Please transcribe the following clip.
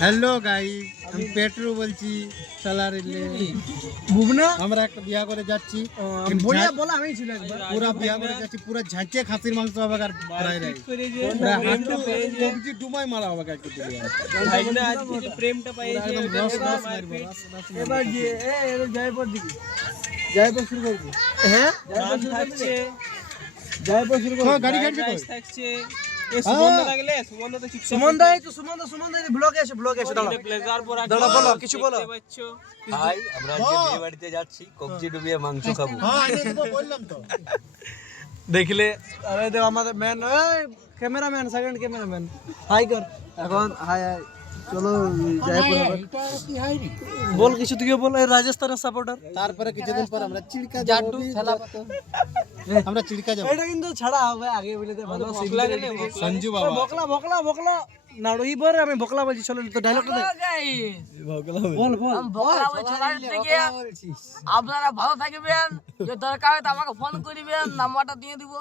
Hello guys, আমি petro বলছি সালারিলে বুবনা আমরা একটা বিয়া করে যাচ্ছি। বলিয়া বলা আমি ছিল একবার পুরা বিয়া করে যাচ্ছি, পুরা ঝাঁচে খাসির মাংস হবে আর ফ্রাই রাইস কবজি ডুমাই মারা হবে একটু দিয়ে ভাই না আজকে যে প্রেমটা পাইছে একদম ওটা রস রস মারবে। মারবো, রস রস মারবো। এবার যে জয়পুর দিকে জয়পুর শুরু করবি হ্যাঁ নান থাকছে জয়পুর শুরু করবি গাড়ি ফ্রাইড গাড়ি রাইস থাকছে এ সুমন লাগলে সুমন তো চুপচাপ সুমন দা এই তো সুমন দা ব্লগে এসে দাঁড়া ব্লেজার পরা দাঁড়া, বলো, কিছু বলো। ভাই আমরা আজকে বিয়ে বাড়িতে যাচ্ছি, কবজি ডুবিয়ে মাংস খাবো। হ্যাঁ আমি তো বললাম তো। দেখলে আরে দেখ আমাদের man cameraman second cameraman hi কর এখন হাই হাই চলো জয়পুর বল কিছু তুই বল এই রাজস্থানের সাপোর্টার তারপরে কিছুদিন পর আমরা চিড়কা জাড্ডু যাবো, খেলা আমরা চিড়কা যাবো। এটা কিন্তু ছাড়া হবে আগে বলে দে ভালো বকলা গেলে সঞ্জু বাবা বকলা না রই পরে আমি বকলা বলছি চলো তো ডায়লগটা দে বল বল বকলা বলছি থেকে আপনারা ভালো থাকবেন, যে দরকার হয় তো আমাকে ফোন করিবেন, নাম্বারটা দিয়ে দিব।